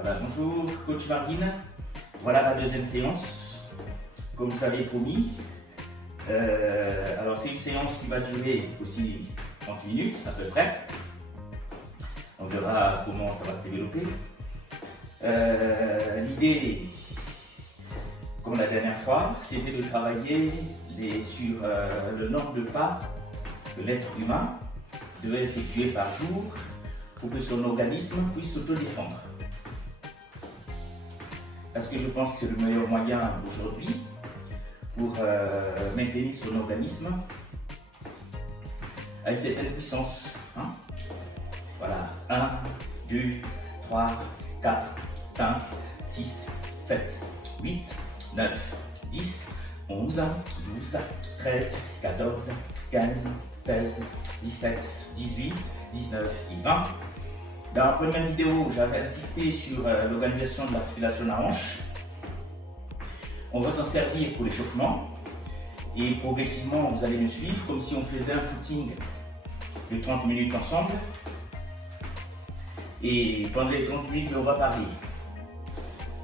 Voilà, bonjour, coach Marvin. Voilà ma deuxième séance, comme vous savez promis. Alors c'est une séance qui va durer aussi 30 minutes à peu près. On verra comment ça va se développer. L'idée, comme la dernière fois, c'était de travailler sur le nombre de pas que l'être humain devrait effectuer par jour pour que son organisme puisse s'autodéfendre. Parce que je pense que c'est le meilleur moyen aujourd'hui pour maintenir son organisme à une certaine puissance. Hein? Voilà, 1, 2, 3, 4, 5, 6, 7, 8, 9, 10, 11, 12, 13, 14, 15, 16, 17, 18, 19 et 20. Dans la première vidéo, j'avais insisté sur l'organisation de l'articulation de la hanche. On va s'en servir pour l'échauffement et progressivement, vous allez me suivre comme si on faisait un footing de 30 minutes ensemble. Et pendant les 30 minutes, on va parler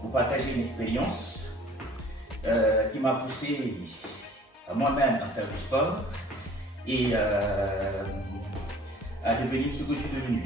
pour partager une expérience qui m'a poussé à moi-même à faire du sport et à devenir ce que je suis devenu.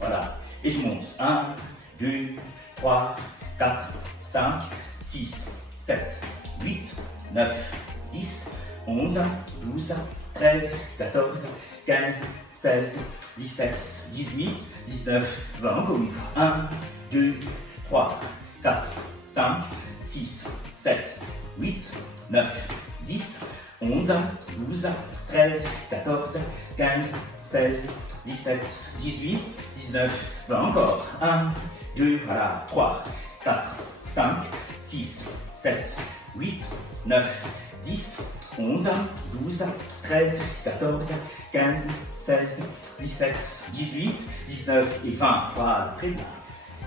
Voilà, et je monte. 1, 2, 3, 4, 5, 6, 7, 8, 9, 10, 11, 12, 13, 14, 15, 16, 17, 18, 19, 20. Encore une fois. 1, 2, 3, 4, 5, 6, 7, 8, 9, 10, 11, 12, 13, 14, 15, 16, 17, 18, 19, 20. Encore. 1, 2, voilà, 3, 4, 5, 6, 7, 8, 9, 10, 11, 12, 13, 14, 15, 16, 17, 18, 19 et 20. Voilà, très bien.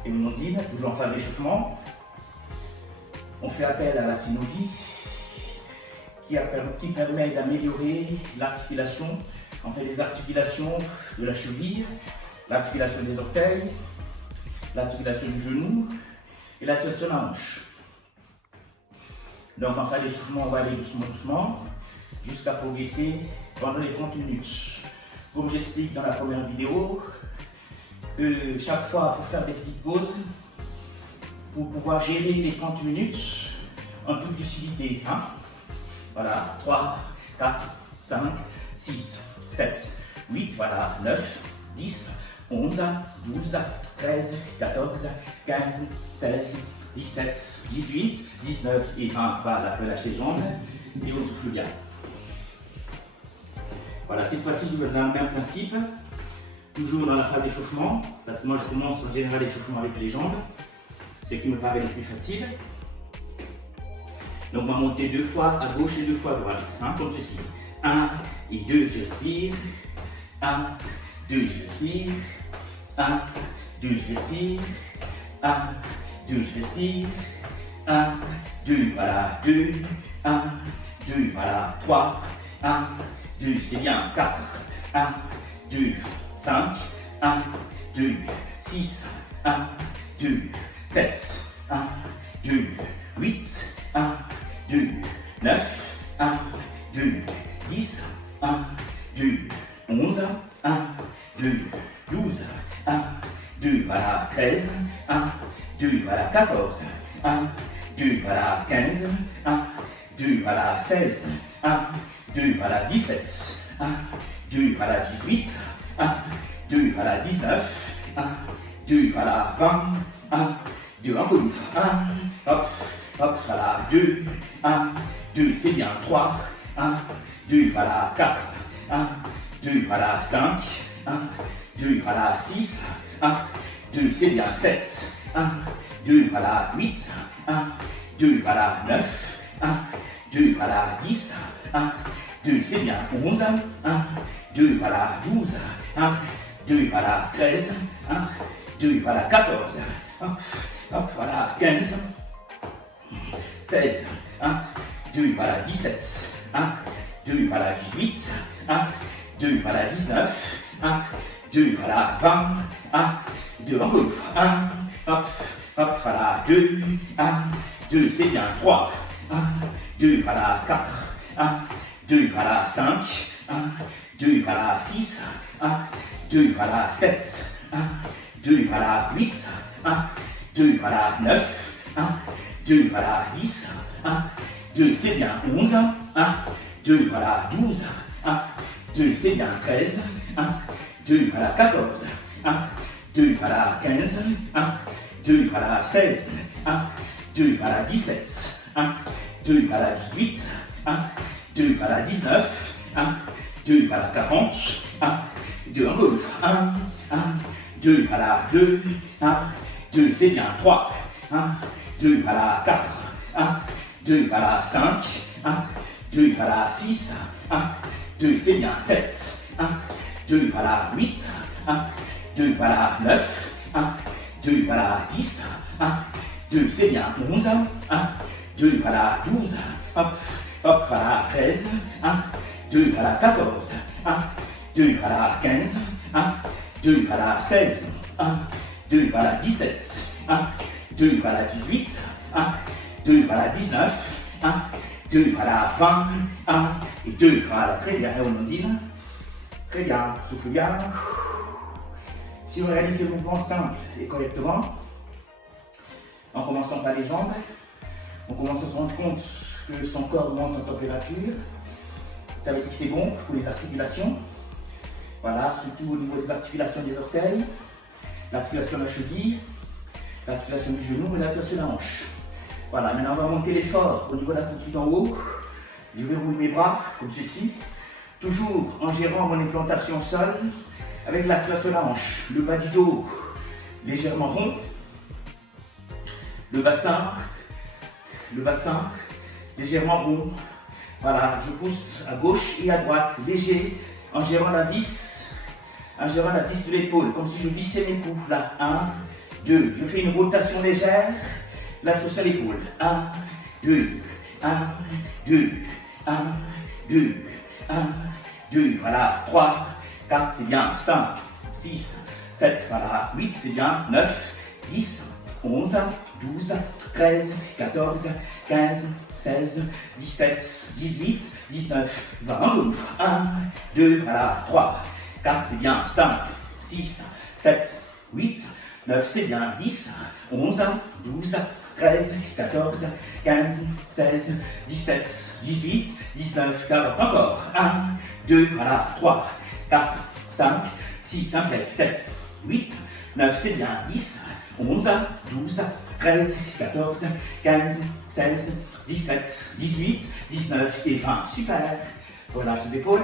Et mon ondine, toujours en phase d'échauffement. On fait appel à la synovie qui permet d'améliorer l'articulation. On fait des articulations de la cheville, l'articulation des orteils, l'articulation du genou et l'articulation de la hanche. Donc en phase d'échauffement, on va aller doucement jusqu'à progresser pendant les 30 minutes. Comme j'explique dans la première vidéo, chaque fois il faut faire des petites pauses pour pouvoir gérer les 30 minutes en toute lucidité. Hein? Voilà, 3, 4, 5, 6, 7, 8, voilà, 9, 10, 11, 12, 13, 14, 15, 16, 17, 18, 19 et 20. Voilà, relâchez les jambes et on souffle bien. Voilà, cette fois-ci, je vais dans le même principe, toujours dans la phase d'échauffement, parce que moi je commence en général l'échauffement avec les jambes, ce qui me paraît le plus facile. Donc on va monter 2 fois à gauche et 2 fois à droite, hein, comme ceci. 1 et 2, je respire. 1, 2, je respire. 1, 2, je respire. 1, 2, je respire. 1, 2, voilà, 2. 1, 2, voilà, 3. 1, 2, c'est bien, 4. 1, 2, 5. 1, 2, 6. 1, 2, 7. 1, 2, 8. 1, 2, 9. 1, 2, 10. 1, 2, 11. 1, 2, 12. 1, 2, voilà, 13. 1, 2, voilà, 14. 1, 2, voilà, 15. 1, 2, voilà, 16. 1, 2, voilà, 17. 1, 2, voilà, 18. 1, 2, voilà, 19. 1, 2, voilà, 20. 1, 2, encore une fois. 1, hop, hop, voilà, 2. 1, 2, c'est bien, 3. 1, 2, voilà, 4. 1, 2, voilà, 5. 1, 2, voilà, 6. 1, 2, c'est bien, 7. 1, 2, voilà, 8. 1, 2, voilà, 9. 1, 2, voilà, 10. 1, 2, c'est bien, 11. 1, 2, voilà, 12. 1, 2, voilà, 13. 1, 2, voilà, 14. Hop, hop, voilà, 15. 16. 1, 2, voilà, 17. 1, 2, voilà, 18. 1, 2, voilà, 19. 1, 2, voilà, 20. 1, 2, encore une fois. 1, hop, hop, voilà. 2, 1, 2, c'est bien. 3, 1, 2, voilà. 4, 1, 2, voilà. 5, 1, 2, voilà. 6, 1, 2, voilà. 7, 1, 2, voilà. 8, 1, 2, voilà. 9, 1, 2, voilà. 10, 1, 2, c'est bien. 11, 1, 2, voilà. 12, 1, 2, c'est bien. 13, 1, 2, voilà. 14, 1, 2, voilà. 15, 1, 2, voilà. 16, 1, 2, voilà. 17, 1, 2, voilà. 18, 1, 2, voilà. 19, 1, 2, voilà. 40, 1, 2, encore une fois. 1, 1, 2, voilà. 2, 1, 2, c'est bien. 3, 1, 2, voilà. 4, 1, 2, voilà. 5, 1, 2, voilà. 6, 1, 2, c'est bien. 7, 1, 2, voilà. 8, 1, 2, voilà. 9, 1, 2, voilà. 10, 1, 2, c'est bien. 11, 1, 2, voilà. 12, hop, hop, voilà. 13, 1, 2, voilà. 14, 1, 2, voilà. 15, 1, 2, voilà. 16, 1, 2, voilà. 17, 1, 2, voilà. 18, 1, 2, voilà. 19, 1, 2, voilà. 20, 1 et 2, voilà. Très bien, Ondine. Très bien, souffle bien. Si on réalise ce mouvement simple et correctement, en commençant par les jambes, on commence à se rendre compte que son corps monte en température. Ça veut dire que c'est bon pour les articulations. Voilà, surtout au niveau des articulations des orteils, l'articulation de la cheville, l'articulation du genou et l'articulation de la hanche. Voilà, maintenant on va monter l'effort au niveau de la ceinture d'en haut. Je vais rouler mes bras comme ceci, toujours en gérant mon implantation au sol avec l'articulation de la hanche. Le bas du dos légèrement rond, le bassin légèrement rond. Voilà, je pousse à gauche et à droite, léger, en gérant la vis de l'épaule, comme si je vissais mes coups. Là, 1, 2, je fais une rotation légère, là sur l'épaule. 1, 2, 1, 2, 1, 2, 1, 2, voilà, 3, 4, c'est bien, 5, 6, 7, voilà, 8, c'est bien, 9, 10, 11, 12, 13, 14, 15, 16, 17, 18, 19, 20, 1, 2, voilà, 3, 4, c'est bien, 5, 6, 7, 8, 9, c'est bien, 10, 11, 12, 13, 14, 15, 16, 17, 18, 19, 40, encore, 1, 2, voilà, 3, 4, 5, 6, 7, 8, 9, c'est bien, 10, 11, 12, 13, 14, 15, 16, 17, 18, 19 et 20. Super. Relâche l'épaule.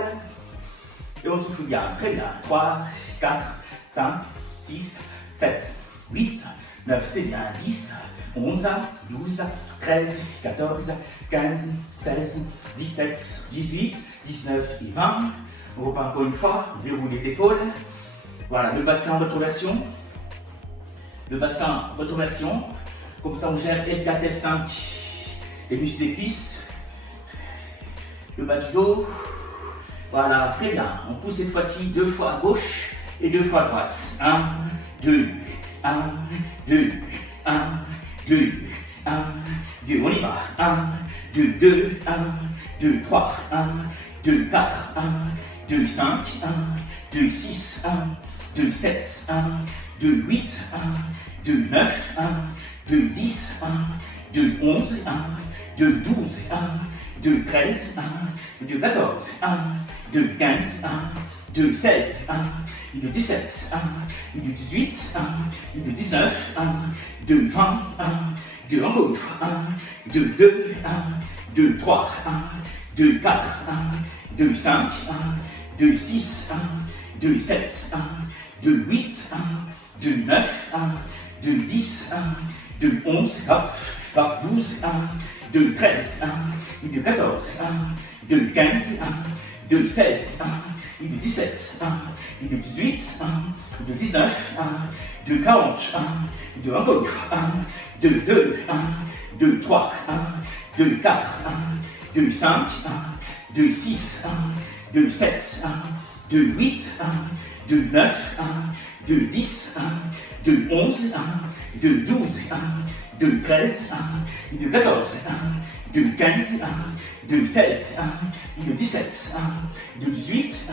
Et on souffle bien. Très bien. 3, 4, 5, 6, 7, 8, 9, c'est bien. 10, 11, 12, 13, 14, 15, 16, 17, 18, 19 et 20. On repart encore une fois. On déroule les épaules. Voilà, le bassin en rétroversion. Le bassin en rétroversion. Comme ça, on gère L4, L5, les muscles des cuisses. Le bas du dos. Voilà, très bien. On pousse cette fois-ci 2 fois à gauche et 2 fois à droite. 1, 2, 1, 2, 1, 2, 1, 2. On y va. 1, 2, 2, 1, 2, 3, 1, 2, 4, 1, 2, 5, 1, 2, 6, 1, 2, 7, 1, 2, 8, 1, 2, 9, 1, 2, 10, 1, 2, 11, 1, 2, 12, 1, 2, 13, 1, 2, 14, 1, 2, 15, 1, 2, 16, 1, 2, 17, 1, 2, 18, 1, 2, 19, 1, 2, 20, 1, 2, encore une fois, 1, 2, 2, 1, 2, 3, 1, 2, 4, 1, 2, 5, 1, 2, 6, 1, 2, 7, 1, 2, 8, 1, 2, 9, 1, 2, 10, 1, 2, 11, hop, hop, 12, 1, 2, 13, 1, 2, 14, 1, 2, 15, 1, 2, 16, 1, 2, 17, 1, 2, 18, 1, 2, 19, 1, 2, 40, 1, 2, encore, 1, 2, 2, 1, 2, 3, 1, 2, 4, 1, 2, 5, 1, 2, 6, 1, 2, 7, 1, 2, 8, 1, 2, 9, 1, 2, 10, 1, 2, 11, 1, 2, 12, 1, 2, 13, 1, 2, 14, 1, 2, 15, 1, 2, 16, 1, 2, 17, 1, 2, 18,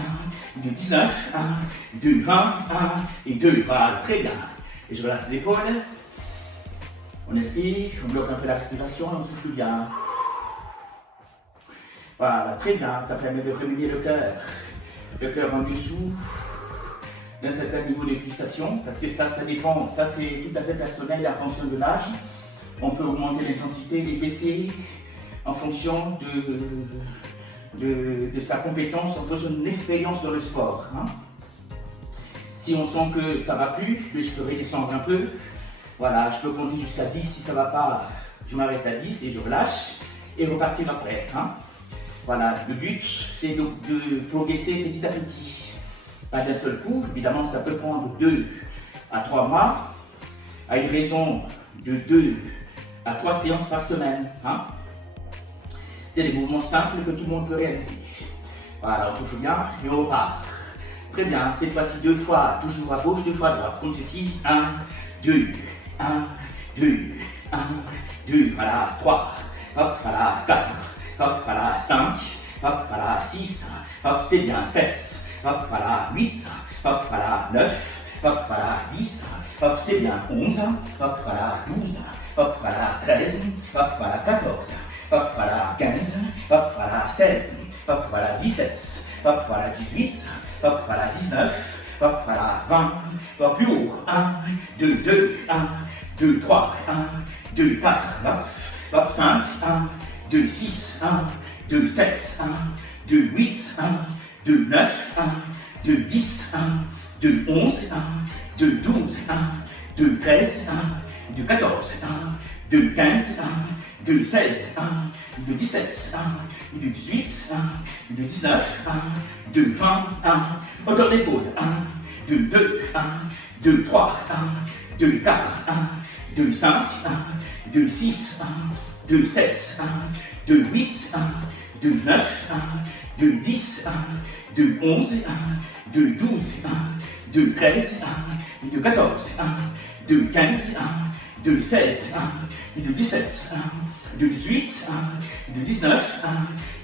1, 2, 19, 1, 2, 20, 1 et 2. Voilà, très bien. Et je relâche l'épaule. On expire, on bloque un peu la respiration et on souffle bien. Voilà, très bien. Ça permet de réveiller le cœur. Le cœur en dessous d'un certain niveau de pulsation, parce que ça dépend. Ça, c'est tout à fait personnel en fonction de l'âge. On peut augmenter l'intensité et baisser en fonction de sa compétence, en fonction d'une expérience dans le sport. Hein. Si on sent que ça ne va plus, je peux redescendre un peu. Voilà, je peux compter jusqu'à 10. Si ça ne va pas, je m'arrête à 10 et je relâche et repartir après. Hein. Voilà, le but, c'est de progresser petit à petit. Pas d'un seul coup, évidemment, ça peut prendre 2 à 3 mois, à une raison de 2 à 3 séances par semaine. Hein. C'est des mouvements simples que tout le monde peut réaliser. Voilà, on souffle bien et on repart. Très bien, cette fois-ci 2 fois, toujours à gauche, 2 fois à droite, comme ceci. 1, 2, 1, 2, 1, 2, voilà, 3, hop, voilà, 4, hop, voilà, 5, hop, voilà, 6, hop, c'est bien, 7, hop, voilà, 8, hop, voilà, 9, hop, voilà, 10, hop, c'est bien, 11, hop, voilà, 12, hop, voilà, 13, hop, voilà, 14, hop, voilà, 15, hop, voilà, 16, hop, voilà, 17, hop, voilà, 18, hop, voilà, 19, hop, voilà, 20, hop, plus haut, 1, 2, 2, 1, 2, 3, 1, 2, 4, hop, hop, 5, 1, 2, 6, 1, 2, 7, 1, 2, 8, 1, 2, 9, 1, 2, 10, 1, 2, 11, 1, 2, 12, 1, 2, 13, 1, 2, 14, 1, 2, 15, 1, 2, 16, 1, 2, 17, 1, 2, 18, 1, 2, 19, 1, 2, 20, 1, hauteur d'épaule, 1, 2, 2, 1, 2, 3, 1, 2, 4, 1, 2, 5, 1, 2, 6, 1, 2, 7, 1, 2, 8, 1, 2, 9, 1, 2, 10, 1, 2, 11, 1, 2, 12, 1, 2, 13, 1, 2, 14, 1, 2, 15, 1, 2, 16, 1, 2, 17, 1, 2, 18, 1, 2, 19, 1,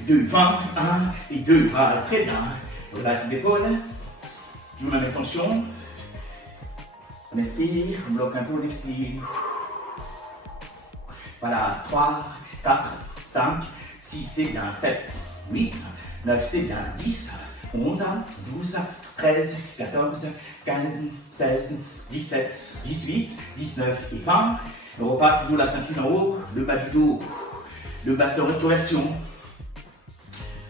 2, 20, 1 et 2. Voilà, très bien. Relâche l'épaule. Je vous mets tension. On expire, on bloque un peu, on expire. Voilà, 3, 4, 5, 6, c'est bien, 7, 8, 9, c'est bien, 10, 11, 12, 13, 14, 15, 16, 17, 18, 19 et 20. On repart toujours la ceinture en haut, le bas du dos, le bassin en rétroversion.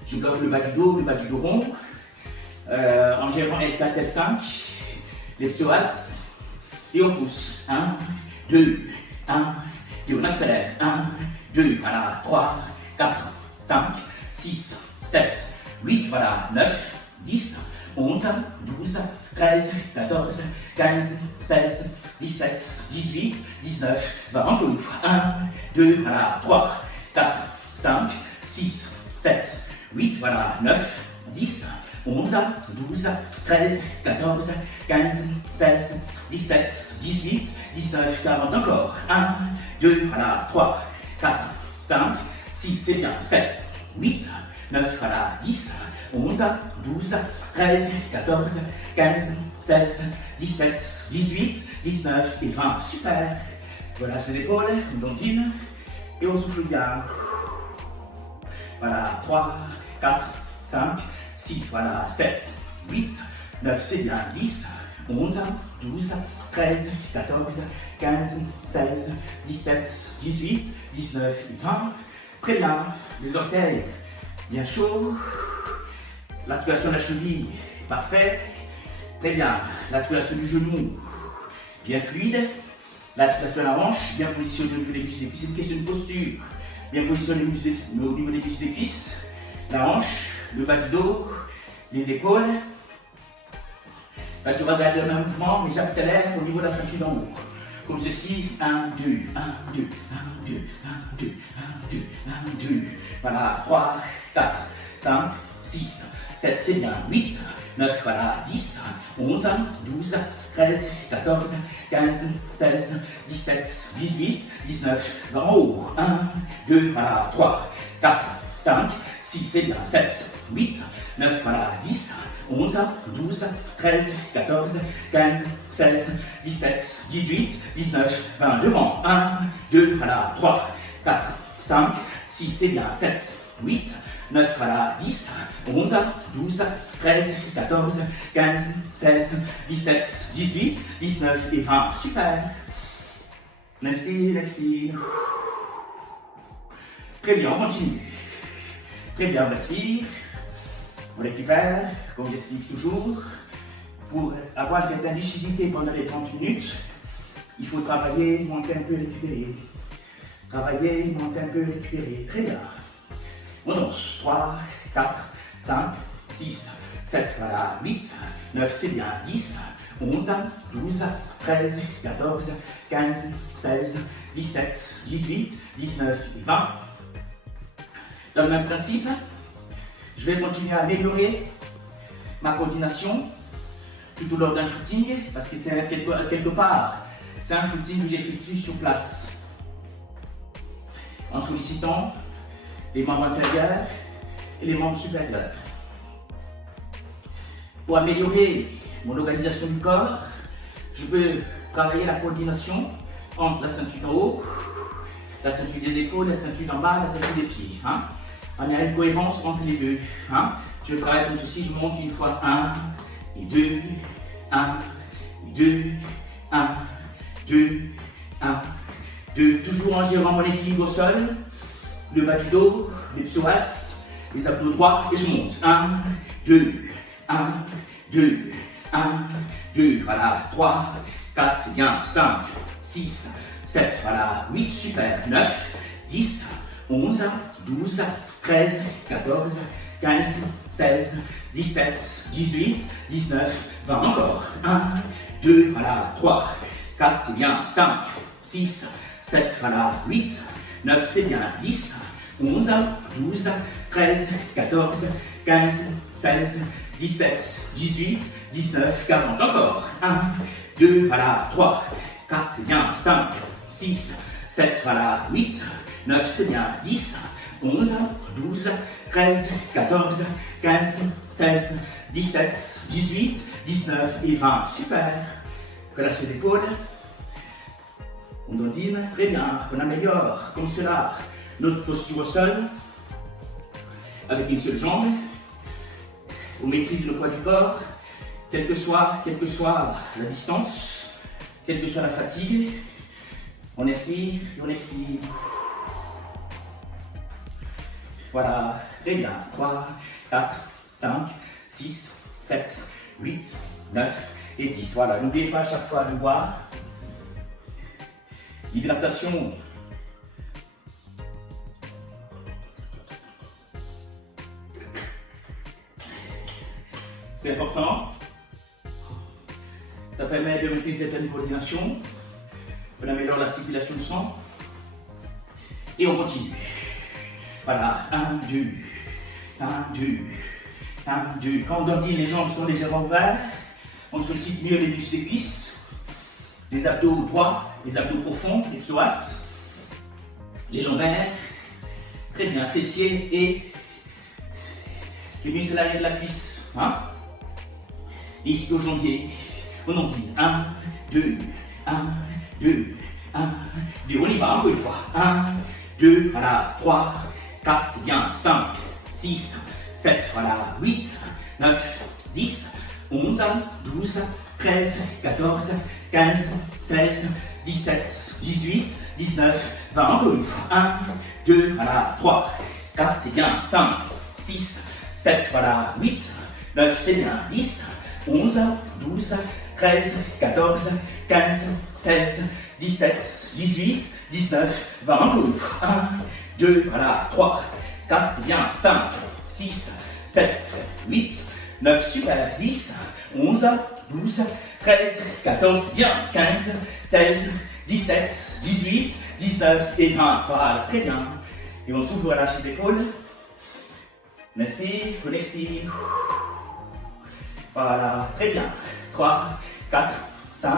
Je bloque le bas du dos rond, en gérant L4, L5, les psoas, et on pousse. 1, 2, 1, et on accélère. 1, 2, voilà, 3, 4, 5, 6, 7, 8, voilà, 9, 10, 11, 12, 13, 14, 15, 16, 17, 18, 19, 20, encore une fois. 1, 2, voilà, 3, 4, 5, 6, 7, 8, voilà, 9, 10, 11, 12, 13, 14, 15, 16, 17, 18, 19, 40, encore. 1, 2, voilà, 3, 4, 5, 6, c'est bien, 7, 8, 9, voilà, 10, 11, 12, 13, 14, 15, 16, 17, 18, 19 et 20. Super. Relâchez l'épaule, on tontine et on souffle bien. Voilà, 3, 4, 5, 6, voilà, 7, 8, 9, c'est bien, 10, 11, 12, 13, 14, 15, 16, 17, 18, 19 et 20. Très bien, les orteils bien chauds. L'activation de la cheville, parfait. Très bien, l'activation du genou, bien fluide. L'activation de la hanche, bien positionnée au niveau des muscles des cuisses. C'est une question de posture. Bien positionné au niveau des muscles des cuisses. La hanche, le bas du dos, les épaules. Là, tu vas garder le même mouvement, mais j'accélère au niveau de la ceinture d'en haut. Comme ceci, 1, 2, 1, 2, 1, 2, 1, 2, 1, 2, 1, 2. Voilà, 3, 4, 5, 6, 7, c'est bien. 8, 9, voilà. 10, 11, 12, 13, 14, 15, 16, 17, 18, 19, 20 en haut. 1, 2, voilà. 3, 4, 5, 6, c'est bien. 7, 8, 9, voilà. 10, 11, 12, 13, 14, 15, 16, 17, 18, 19, 20. Devant. 1, 2, voilà. 3, 4, 5, 6, c'est bien. 7, 8, 9, voilà. 10, 11, 12, 13, 14, 15, 16, 17, 18, 19 et 20. Super. Inspire, expire. Très bien, on continue. Très bien, on respire. On récupère, comme j'explique toujours. Pour avoir cette lucidité pendant les 30 minutes, il faut travailler, monter un peu, récupérer. Travailler, monter un peu, récupérer. Très bien. On danse. 3, 4, 5, 6, 7, voilà. 8, 9, c'est bien. 10, 11, 12, 13, 14, 15, 16, 17, 18, 19 et 20. Dans le même principe, je vais continuer à améliorer ma coordination, surtout lors d'un footing, parce que c'est quelque part, c'est un footing que j'effectue sur place, en sollicitant les membres inférieurs et les membres supérieurs. Pour améliorer mon organisation du corps, je peux travailler la coordination entre la ceinture d'en haut, la ceinture des épaules, la ceinture d'en bas, la ceinture des pieds. On a une cohérence entre les deux. Je travaille comme ceci, je monte une fois 1 et 2, 1 et 2, 1, 2, 1, 2. Toujours en gérant mon équilibre au sol, le bas du dos, les psoas, les abdos droits et je monte. 1, 2, 1, 2, 1, 2, voilà. 3, 4, c'est bien. 5, 6, 7, voilà. 8, super. 9, 10, 11, 12, 13, 14, 15, 16, 17, 18, 19, 20 encore. 1, 2, voilà. 3, 4, c'est bien. 5, 6, 7, voilà. 8, 9, c'est bien. 10, 11, 12, 13, 14, 15, 16, 17, 18, 19, 40. Encore. 1, 2, voilà. 3, 4, c'est bien. 5, 6, 7, voilà. 8, 9, c'est bien. 10, 11, 12, 13, 14, 15, 16, 17, 18, 19 et 20. Super. Relâchez les épaules. On ondine. Très bien. On améliore comme cela notre posture au sol avec une seule jambe. On maîtrise le poids du corps, quelle que soit la distance, quelle que soit la fatigue. On inspire et on expire. Voilà, très bien. 3, 4, 5, 6, 7, 8, 9 et 10. Voilà, n'oubliez pas à chaque fois de boire. Hydratation. C'est important. Ça permet de maîtriser cette coordination. On améliore la circulation du sang. Et on continue. Voilà, 1, 2, 1, 2, 1, 2. Quand on dandine, les jambes sont légèrement ouvertes. On sollicite mieux les muscles des cuisses, les abdos droits, les abdos profonds, les psoas, les lombaires. Très bien, fessiers et les muscles arrière de la cuisse. Et jusqu'au jambier. On ondine. 1, 2, 1, 2, 1, 2. On y va encore une fois. 1, 2, voilà. 3, 4, c'est bien. 5, 6, 7, voilà. 8, 9, 10, 11, 12, 13, 14, 15, 16, 17, 18, 19, 20. Encore une fois. 1, 2, voilà. 3, 4, c'est bien. 5, 6, 7, voilà. 8, 9, c'est bien. 10, 11, 12, 13, 14, 15, 16, 17, 18, 19, 20. Encore une fois. 1, 2, voilà. 3, 4, c'est bien. 5, 6, 7, 8, 9, super. 10, 11, 12, 13, 14, c'est bien. 15, 16, 17, 18, 19 et 20. Voilà, très bien. Et on s'ouvre, relâche l'épaule. On inspire, on expire. Voilà, très bien. 3, 4, 5,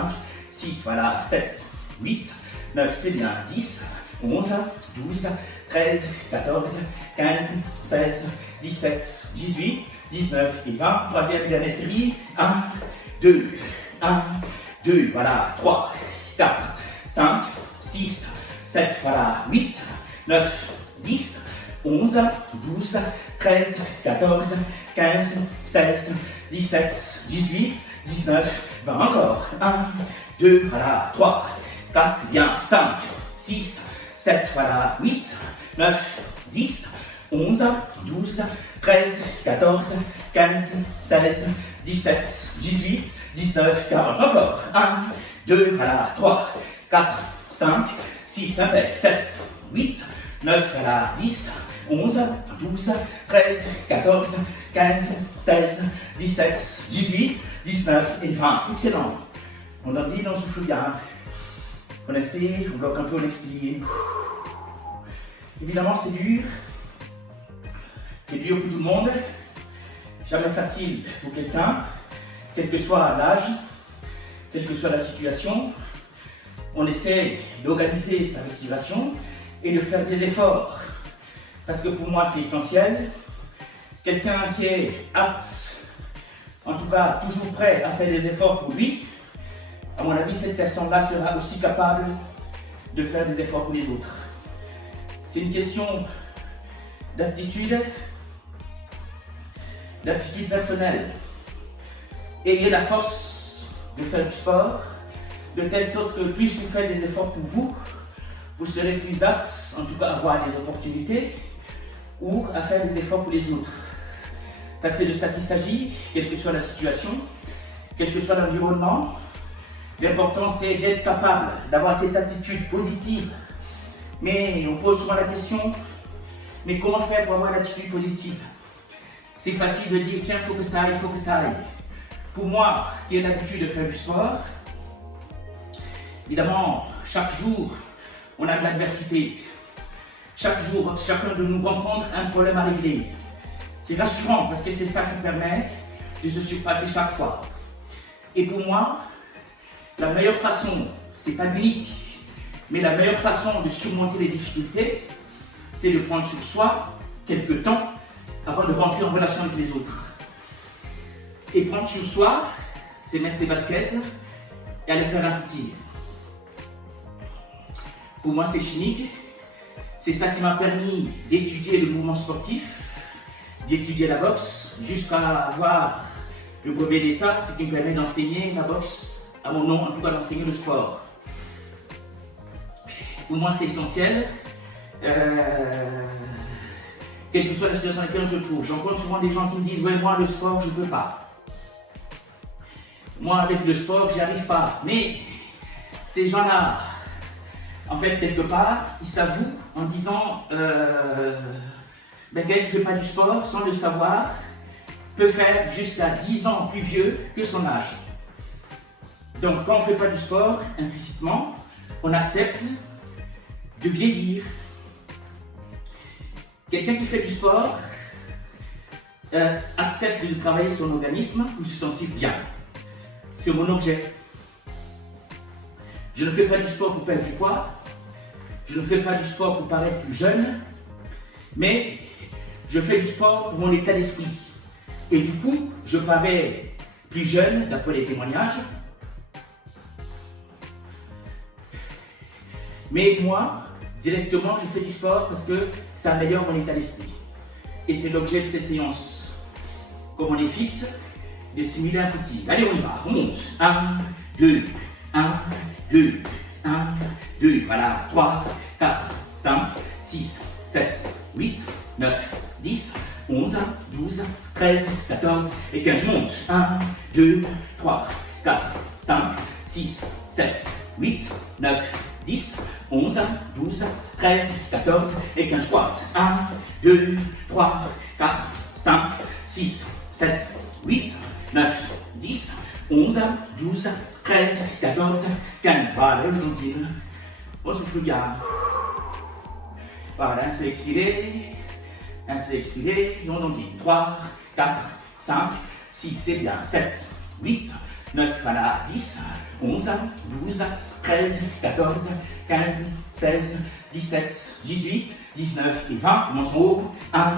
6, voilà, 7, 8, 9, c'est bien, 10, 11, 12, 13, 14, 15, 16, 17, 18, 19 et 20. Troisième et dernière série. 1, 2, 1, 2, voilà, 3, 4, 5, 6, 7, voilà, 8, 9, 10, 11, 12, 13, 14, 15, 16, 17, 18, 19, 20 encore. 1, 2, voilà, 3, 4, c'est bien, 5, 6, 7, voilà, 8, 9, 10, 11, 12, 13, 14, 15, 16, 17, 18, 19, 40, encore. 1, 2, voilà, 3, 4, 5, 6, avec 7, 8, 9, voilà, 10, 11, 12, 13, 14, 15, 16, 17, 18, 19 et 20. Excellent. On en dit, on souffle bien. On inspire, on bloque un peu, on expire. Évidemment, c'est dur. C'est dur pour tout le monde. Jamais facile pour quelqu'un, quel que soit l'âge, quelle que soit la situation. On essaie d'organiser sa respiration et de faire des efforts. Parce que pour moi, c'est essentiel. Quelqu'un qui est apte, en tout cas toujours prêt à faire des efforts pour lui, à mon avis, cette personne-là sera aussi capable de faire des efforts pour les autres. C'est une question d'aptitude personnelle. Ayez la force de faire du sport, de telle sorte que plus vous faites des efforts pour vous, vous serez plus apte, en tout cas, à avoir des opportunités ou à faire des efforts pour les autres. Parce que c'est de ça qu'il s'agit, quelle que soit la situation, quel que soit l'environnement. L'important, c'est d'être capable d'avoir cette attitude positive. Mais on pose souvent la question, mais comment faire pour avoir l'attitude positive? C'est facile de dire, tiens, il faut que ça aille, il faut que ça aille. Pour moi, qui ai l'habitude de faire du sport, évidemment, chaque jour, on a de l'adversité. Chaque jour, chacun de nous rencontre un problème à régler. C'est rassurant parce que c'est ça qui permet de se surpasser chaque fois. Et pour moi, la meilleure façon, c'est pas l'unique, mais la meilleure façon de surmonter les difficultés, c'est de prendre sur soi quelques temps avant de rentrer en relation avec les autres. Et prendre sur soi, c'est mettre ses baskets et aller faire un footing. Pour moi, c'est chimique. C'est ça qui m'a permis d'étudier le mouvement sportif, d'étudier la boxe, jusqu'à avoir le brevet d'État, ce qui me permet d'enseigner la boxe à mon nom, en tout cas d'enseigner le sport. Pour moi, c'est essentiel. Quelle que soit la situation dans laquelle on se trouve. J'entends souvent des gens qui me disent « Ouais, moi, le sport, je ne peux pas. Moi, avec le sport, j'y arrive pas. » Mais ces gens-là, en fait, quelque part, ils s'avouent en disant quelqu'un qui ne fait pas du sport, sans le savoir, peut faire jusqu'à 10 ans plus vieux que son âge. Donc, quand on ne fait pas du sport, implicitement, on accepte de vieillir. Quelqu'un qui fait du sport accepte de travailler son organisme pour se sentir bien. C'est mon objet. Je ne fais pas du sport pour perdre du poids. Je ne fais pas du sport pour paraître plus jeune. Mais je fais du sport pour mon état d'esprit. Et du coup, je parais plus jeune d'après les témoignages. Mais moi, directement, je fais du sport parce que ça améliore mon état d'esprit. Et c'est l'objet de cette séance. Comme on est fixe, de simuler un footing. Allez, on y va, on monte. 1, 2, 1, 2, 1, 2, voilà, 3, 4, 5, 6, 7, 8, 9, 10, 11, 12, 13, 14 et 15. Je monte. 1, 2, 3, 4, 5, 6, 7, 8, 9, 10, 11, 12, 13, 14 et 15. Je croise. 1, 2, 3, 4, 5, 6, 7, 8, 9, 10, 11, 12, 13, 14, 15. Voilà, on continue. On souffle bien. Voilà, inspirez, expirez. Inspirez, expirez. Et on continue. 3, 4, 5, 6, c'est bien. 7, 8, 9, voilà. 10, 11, 12, 13, 14, 15, 16, 17, 18, 19 et 20. Commençons haut. 1,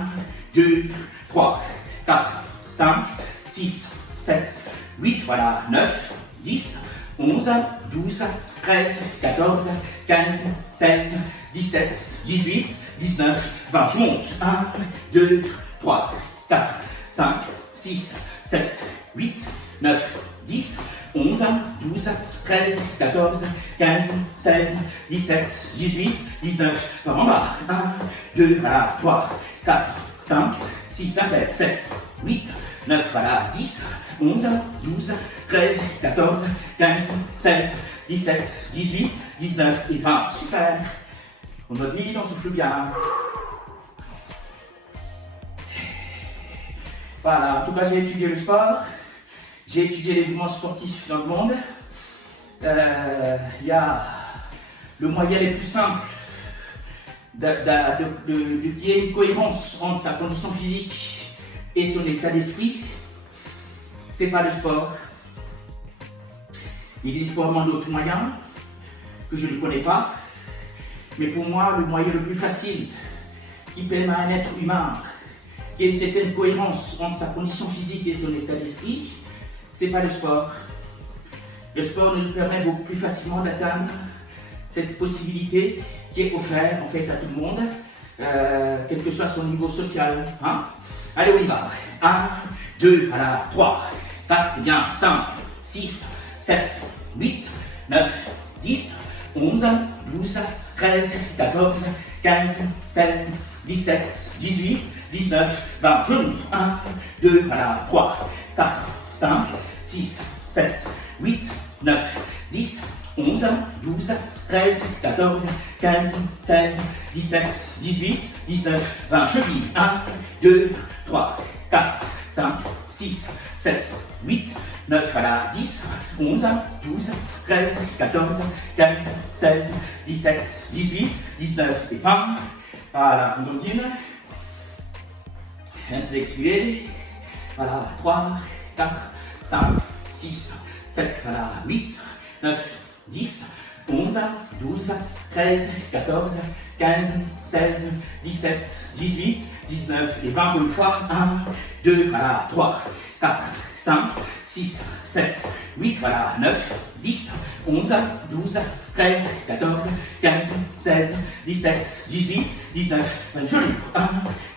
2, 3, 4, 5, 6, 7, 8, voilà. 9, 10, 11, 12, 13, 14, 15, 16, 17, 18, 19, 20. Je monte. 1, 2, 3, 4, 5, 6, 7, 8, 9, 10, 11, 12, 13, 14, 15, 16, 17, 18, 19, 20. En bas. 1, 2, voilà. 3, 4, 5, 6, 7, 8, 9, voilà. 10, 11, 12, 13, 14, 15, 16, 17, 18, 19 et 20. Super. On continue, on souffle bien. Voilà, en tout cas, j'ai étudié le sport. J'ai étudié les mouvements sportifs dans le monde. Il y a le moyen le plus simple qu'il y ait une cohérence entre sa condition physique et son état d'esprit. C'est pas le sport. Il existe probablement d'autres moyens que je ne connais pas. Mais pour moi, le moyen le plus facile qui permet à un être humain qui a une certaine cohérence entre sa condition physique et son état d'esprit, c'est pas le sport. Le sport nous permet beaucoup plus facilement d'atteindre cette possibilité qui est offerte en fait à tout le monde, quel que soit son niveau social. Hein? Allez, on y va. 1, 2, voilà, 3, 4, c'est bien, 5, 6, 7, 8, 9, 10, 11, 12, 13, 14, 15, 16, 17, 18, 19, 20. Genoux. 1, 2, voilà, 3, 4, 5, 6, 7, 8, 9, 10, 11, 12, 13, 14, 15, 16, 17, 18, 19, 20. Cheville. 1, 2, 3, 4, 5, 6, 7, 8, 9, voilà, 10, 11, 12, 13, 14, 15, 16, 17, 18, 19 et 20. Voilà, on continue. Inspirez, expirez. Voilà, 3, 4, 5, 6, 7, voilà, 8, 9, 10, 11, 12, 13, 14, 15, 16, 17, 18, 19 et 20 pour une fois. 1, 2, voilà, 3, 4, 5, 6, 7, 8, voilà, 9, 10, 11, 12, 13, 14, 15, 16, 17, 18, 19, 20. Genoux. 1,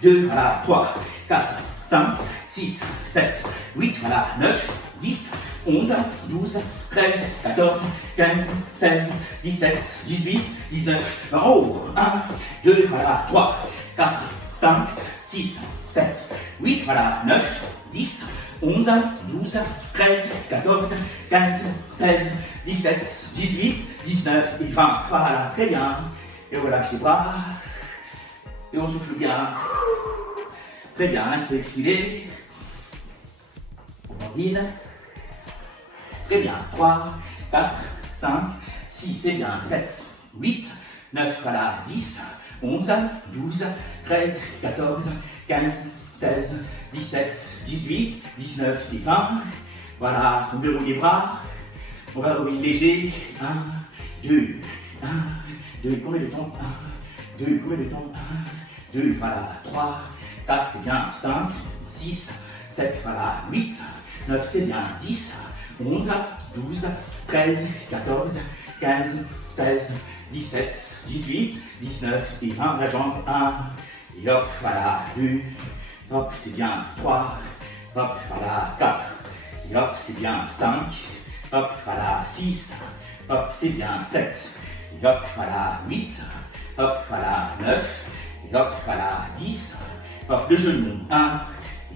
2, voilà, 3, 4, 5, 6, 7, 8, voilà, 9, 10, 11, 12, 13, 14, 15, 16, 17, 18, 19, 20. En haut. 1, 2, voilà, 3, 4, 5, 6, 7, 8, voilà, 9, 10, 11, 12, 13, 14, 15, 16, 17, 18, 19 et 20. Voilà, très bien. Et on relâche les bras. Et on souffle bien. Très bien, inspirez, expirez. On continue. Très bien. 3, 4, 5, 6, c'est bien. 7, 8, 9, voilà. 10, 11, 12, 13, 14, 15, 16, 17, 18, 19 et 20. Voilà, on verrouille les bras. On va revenir léger. 1, 2, 1, 2, combien de temps? 1, 2, combien de temps? 1, 2, voilà. 3, 4, c'est bien. 5, 6, 7, voilà. 8, 9, c'est bien. 10, 11, 12, 13, 14, 15, 16, 17, 18, 19 et 20. La jambe. 1, et hop, voilà. 2, hop, c'est bien. 3, hop, voilà. 4, et hop, c'est bien. 5, hop, voilà. 6, hop, c'est bien. 7, et hop, voilà. 8, hop, voilà. 9, et hop, voilà. 10, hop, le genou. 1,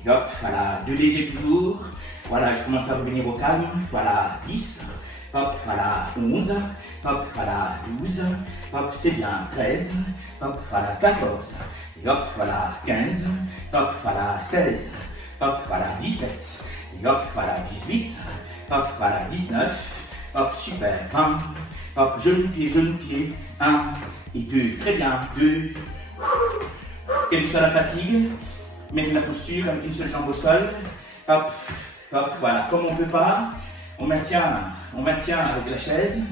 et hop, voilà. 2 légers toujours. Voilà, je commence à revenir au calme. Voilà, 10, hop, voilà. 11, hop, voilà. 12, hop, c'est bien. 13, hop, voilà. 14, et hop, voilà. 15, hop, voilà. 16, hop, voilà. 17, et hop, voilà. 18, hop, voilà. 19, hop, super. 20, hop, genou, pied, 1 et 2. Très bien. 2, quelle que soit la fatigue, mettez la posture avec une seule jambe au sol. Hop, hop, voilà. Comme on ne peut pas, on maintient avec la chaise.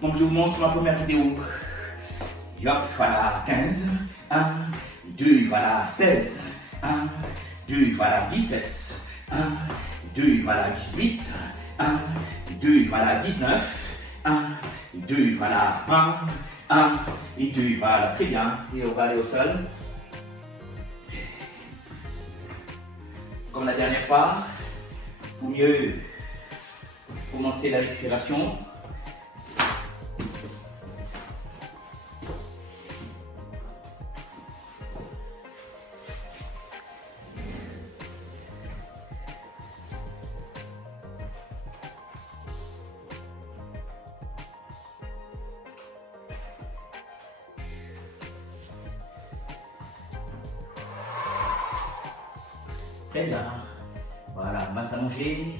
Donc je vous montre sur ma première vidéo. Hop, voilà, 15. 1, 2, voilà, 16. 1, 2, voilà, 17. 1, 2, voilà, 18. 1, 2, voilà, 19. 1, 2, voilà, 20. 1 et 2, voilà, très bien. Et on va aller au sol. Comme la dernière fois, pour mieux commencer la respiration. Très bien. Voilà, on va s'allonger.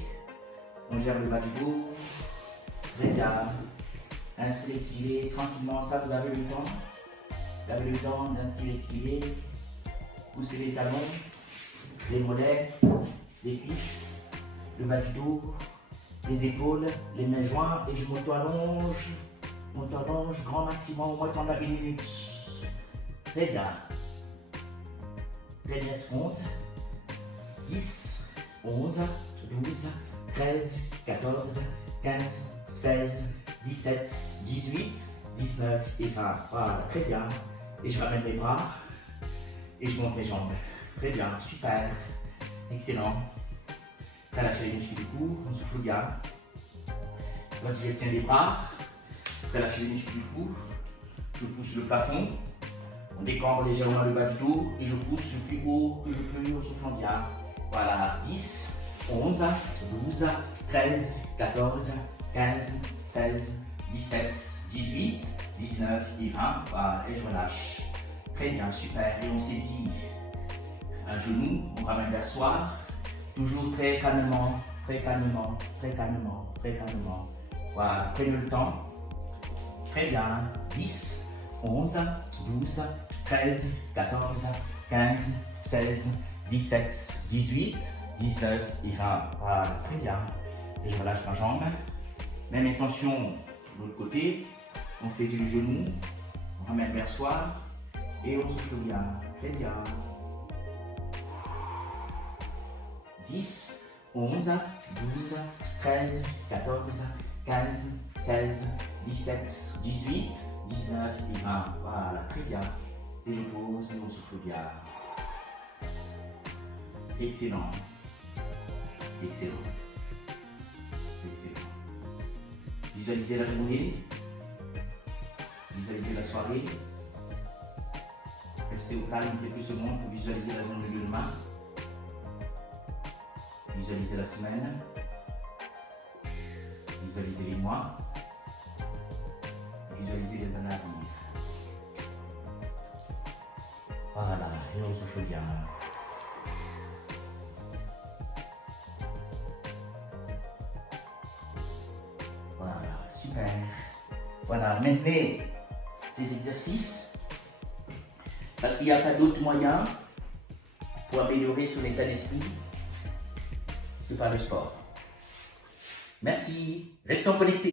On gère le bas du dos. Très bien. Inspirez, expirez tranquillement. Ça, vous avez le temps. Vous avez le temps d'inspirer, expirer. Poussez les talons, les mollets, les cuisses, le bas du dos, les épaules, les mains jointes. Et je m'auto-allonge. M'auto-allonge, grand maximum, au moins pendant 1 minute. Très bien. Très bien, se compte. 10, 11, 12, 13, 14, 15, 16, 17, 18, 19 et 20. Voilà, très bien. Et je ramène les bras et je monte les jambes. Très bien, super, excellent. Relâchez les muscles du cou, on souffle bien. Voici, je tiens les bras, relâchez les muscles du cou, je pousse le plafond. On décambre légèrement le bas du dos et je pousse le plus haut que je peux en soufflant bien. Voilà, 10, 11, 12, 13, 14, 15, 16, 17, 18, 19 et 20. Voilà, et je relâche. Très bien, super. Et on saisit un genou, on ramène vers soi. Toujours très calmement, très calmement, très calmement, très calmement. Voilà, prenez le temps. Très bien. 10, 11, 12, 13, 14, 15, 16, 17, 18, 19 et 20. Voilà, très bien. Et je relâche ma jambe. Même intention de l'autre côté. On saisit le genou, on ramène vers soi et on souffle bien. Très bien. 10, 11, 12, 13, 14, 15, 16, 17, 18, 19 et 20. Voilà, très bien. Et je pose et on souffle bien. Excellent. Excellent. Excellent. Visualisez la journée. Visualisez la soirée. Restez au calme quelques secondes pour visualiser la journée de demain. Visualisez la semaine. Visualisez les mois. Visualisez les années à venir. Voilà, et on souffle bien. Voilà, super. Voilà, maintenez ces exercices parce qu'il n'y a pas d'autre moyen pour améliorer son état d'esprit que par le sport. Merci, restons connectés.